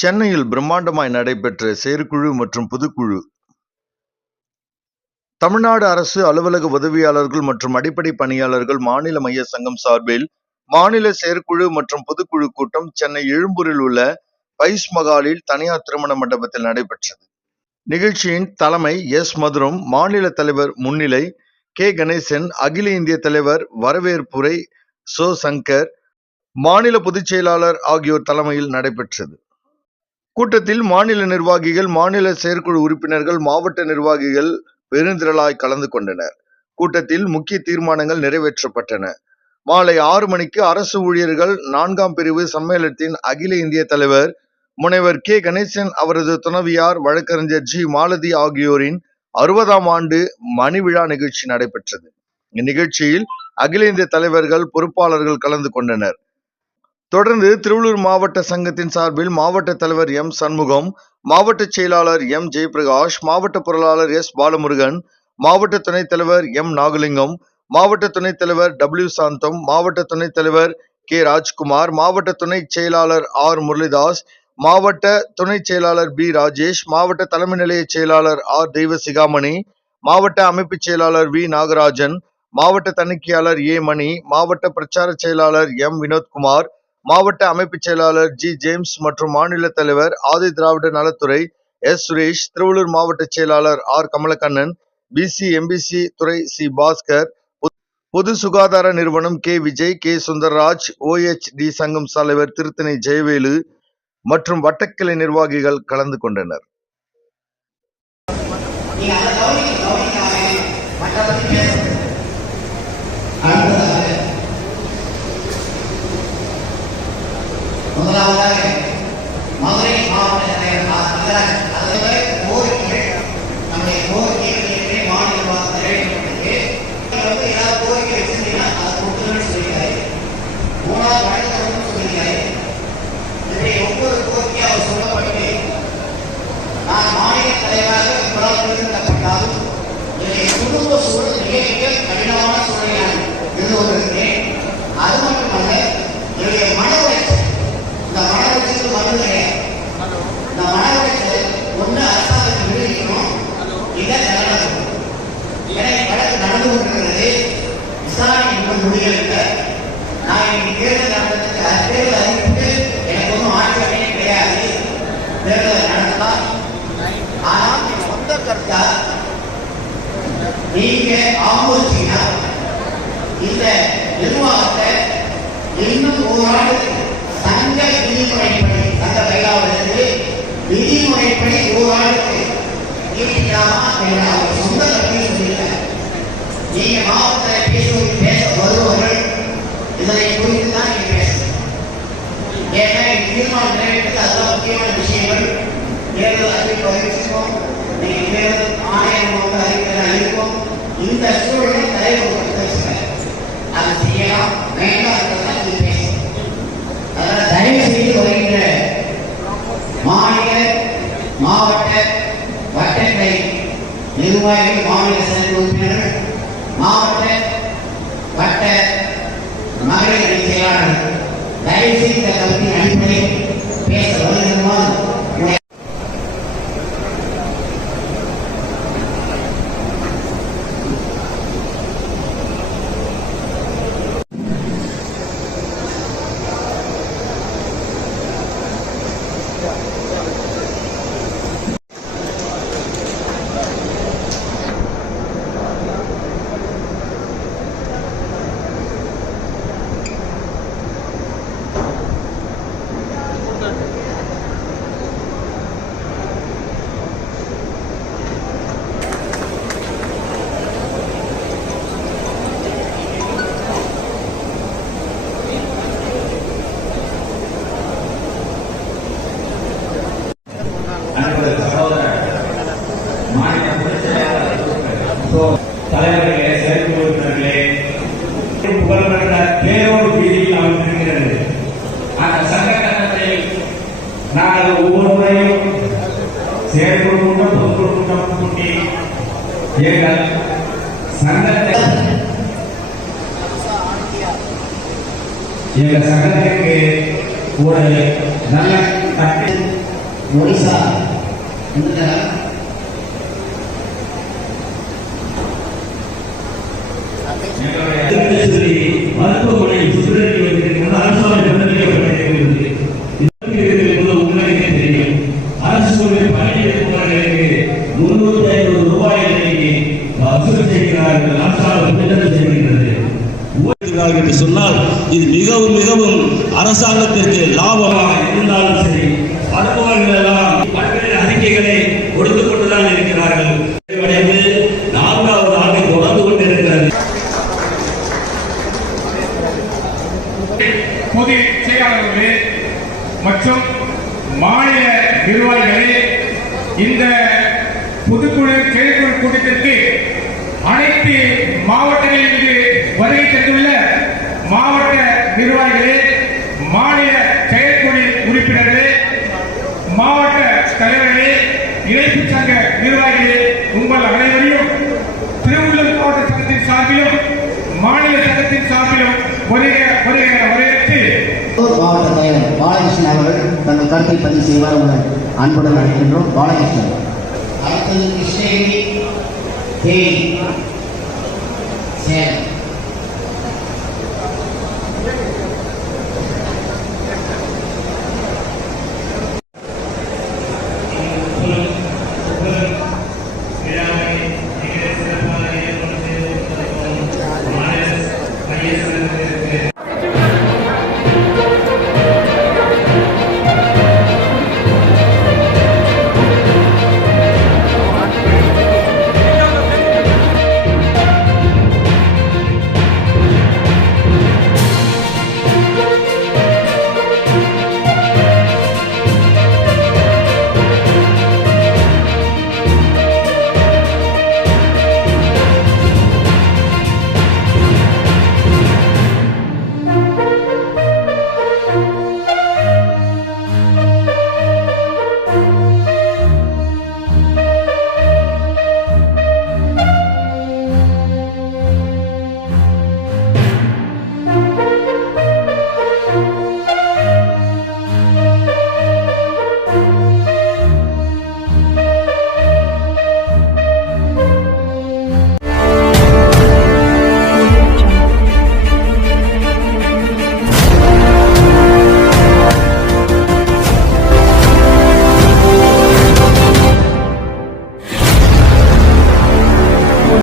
சென்னையில் பிரம்மாண்டமாய் நடைபெற்ற செயற்குழு மற்றும் பொதுக்குழு. தமிழ்நாடு அரசு அலுவலக உதவியாளர்கள் மற்றும் அடிப்படை பணியாளர்கள் மாநில மைய சங்கம் சார்பில் மாநில செயற்குழு மற்றும் பொதுக்குழு கூட்டம் சென்னை எழும்பூரில் உள்ள பைஸ் மகாலில் தனியார் திருமண மண்டபத்தில் நடைபெற்றது. நிகழ்ச்சியின் தலைமை எஸ். மதுரம், மாநில தலைவர் முன்னிலை கே. கணேசன், அகில இந்திய தலைவர் வரவேற்புரை சோ. சங்கர், மாநில பொதுச் செயலாளர் ஆகியோர் தலைமையில் நடைபெற்றது. கூட்டத்தில் மாநில நிர்வாகிகள், மாநில செயற்குழு உறுப்பினர்கள், மாவட்ட நிர்வாகிகள் பெருந்திரளாய் கலந்து கொண்டனர். கூட்டத்தில் முக்கிய தீர்மானங்கள் நிறைவேற்றப்பட்டன. மாலை 6 மணிக்கு அரசு ஊழியர்கள் 4ஆம் பிரிவு சம்மேளனத்தின் அகில இந்திய தலைவர் முனைவர் கே. கணேசன், அவரது துணைவியார் வழக்கறிஞர் ஜி. மாலதி ஆகியோரின் 60ஆம் ஆண்டு மணிவிழா நிகழ்ச்சி நடைபெற்றது. இந்நிகழ்ச்சியில் அகில இந்திய தலைவர்கள், பொறுப்பாளர்கள் கலந்து கொண்டனர். தொடர்ந்து திருவள்ளூர் மாவட்ட சங்கத்தின் சார்பில் மாவட்ட தலைவர் எம். சண்முகம், மாவட்ட செயலாளர் எம். ஜெயபிரகாஷ், மாவட்ட பொருளாளர் எஸ். பாலமுருகன், மாவட்ட துணைத் தலைவர் எம். நாகலிங்கம், மாவட்ட துணைத் தலைவர் டபிள்யூ. சாந்தம், மாவட்ட துணைத் தலைவர் கே. ராஜ்குமார், மாவட்ட துணை செயலாளர் ஆர். முரளிதாஸ், மாவட்ட துணை செயலாளர் பி. ராஜேஷ், மாவட்ட தலைமை நிலைய செயலாளர் ஆர். தெய்வசிகாமணி, மாவட்ட அமைப்பு செயலாளர் வி. நாகராஜன், மாவட்ட தணிக்கையாளர் ஏ. மணி, மாவட்ட பிரச்சார செயலாளர் எம். வினோத்குமார், மாவட்ட அமைப்பு செயலாளர் ஜி. ஜேம்ஸ் மற்றும் மாநில தலைவர் ஆதி திராவிட நலத்துறை எஸ். சுரேஷ், திருவள்ளூர் மாவட்ட செயலாளர் ஆர். கமலக்கண்ணன், பிசி எம்பிசி துறை சி. பாஸ்கர், பொது சுகாதார நிறுவனம் K. Vijay, K. Sundarraj, OHD சங்கம் தலைவர் திருத்தணி ஜெயவேலு மற்றும் வட்டக்கிளை நிர்வாகிகள் கலந்து கொண்டனர். முதலாவதாக மதுரை மாவட்ட தலைவர் கோரிக்கைகள், நம்முடைய கோரிக்கைகளை மாநில ஏதாவது கோரிக்கை வச்சிருந்தீங்கன்னா அதை கொடுக்கணும்னு சொல்லியிருக்காரு. 3ஆவது வழக்கணும்னு சொல்லியிருக்காரு. இன்றைய ஒவ்வொரு கோரிக்கையும் அவர் சொல்லப்பட்டு நான் மாநில தலைவராக புறப்பட்டாலும் என்னுடைய குடும்ப சூழல் மிக கடினமான சூழலான இருந்து கொண்டிருக்கிறேன். அது மட்டுமல்ல, என்னுடைய மன உளைச்சல், இந்த மன உளைச்சலுக்கு மருந்து கிடையாது. இந்த மன உளைச்சல் ஒன்று அரசாங்கத்தை விடுவிக்கணும், இல்லை நடக்கும். எனக்கு வழக்கு நடந்து கொண்டிருக்கிறது. விசாரணை இன்னும் முடியவில்லை. நான் இன்னைக்கு தேர்தல் நடந்ததுக்கு தேர்தல் அறிவிப்பு எனக்கு ஒன்றும் ஆட்சேபனையே கிடையாது. தேர்தல் நடந்ததான். ஆனால் சொந்த கருத்தா நீங்க ஆமோதிச்சீங்கன்னா இந்த நிர்வாகத்தை இன்னும் ஓராண்டுக்கு சங்க விதிமுறைப்படி, சங்க கையாளர்களுக்கு விதிமுறைப்படி ஓராண்டுக்கு நீட்டிக்கலாமா அவர் சொந்த கருத்தையும் சொல்லியிருக்காங்க. நீங்க மாவட்டத்தில் பேச வருபவர்கள் இதனை குறித்து தான் நீங்க பேசணும். ஏன்னா தீர்மானம் நிறைவேற்றது அதுதான் முக்கியமான விஷயங்கள். தேர்தல் அறிவிப்பு அறிவிச்சிருக்கோம், நீங்க தேர்தல் ஆணையம் அறிவிப்போம். இந்த சூழலில் தலைவர் பேசுகிறார். அதை செய்யலாம் வேண்டாம் என்பதுதான் நீங்க பேசணும். அதனால் தயவு செய்து வருகின்ற மாநில, மாவட்ட, வட்டக்கிளை நிர்வாகிகள், மாநில செயற்குழு உறுப்பினர்கள், மாவட்ட, வட்ட, மகளிர் செயலாளர்கள் தயவு செய்து இந்த கருத்தின் அடிப்படையில் பேச வருகிறோம். தலைவர்களே, செயற்குழு உறுப்பினர்களே, புகழ்பெற்ற பேரோடு வீதியில் அமைந்திருக்கிறது. அந்த சங்க கட்டத்தை நாங்கள் ஒவ்வொரு முறையும் செயற்குழு கூட்டம், பொதுக்குழு கூட்டம் கூட்டி எங்கள் சங்கத்திற்கு ஒரு நல்ல ஒடிசா இந்த மருத்துவமனை சுற்றுலா அரசாங்கம் தெரியும். அரசு பணியிடங்களுக்கு 350 ரூபாய் வசூல் செய்கிறார்கள். அரசாங்கம் செய்கிறது என்று சொன்னால் இது மிகவும் மிகவும் அரசாங்கத்திற்கு லாபமாக இருந்தாலும் சரி, மருத்துவர்கள் எல்லாம் பல்வேறு அறிக்கைகளை கொடுத்துக் கொண்டுதான் இருக்கிறார்கள். 4வது ஆண்டு தொடர்ந்து கொண்டிருக்கிறது. பொது செயலாளர்களே மற்றும் மாநில நிர்வாகிகளே, இந்த பொதுக்குழு செயற்குழு கூட்டத்திற்கு அனைத்து மாவட்டங்களிலிருந்து வருகை தந்துள்ள மாவட்ட நிர்வாகிகளே, மாநில செயற்குழு உறுப்பினர்களே, மாவட்ட தலைவர்களே, இணைப்பு சங்க நிர்வாகிகளே, உங்கள் அனைவரையும் திருவள்ளூர் மாவட்ட சங்கத்தின் சார்பிலும் மாநில சங்கத்தின் சார்பிலும் வரவேற்று மாவட்ட தலைவர் பாலகிருஷ்ணன் அவர்கள் தங்கள் கருத்தை பதிவு செய்வார். உங்கள் அன்புடன் அழைக்கின்றோம். பாலகிருஷ்ணன். அடுத்தது கிருஷ்ணகிரி, தேனி, சேலம்.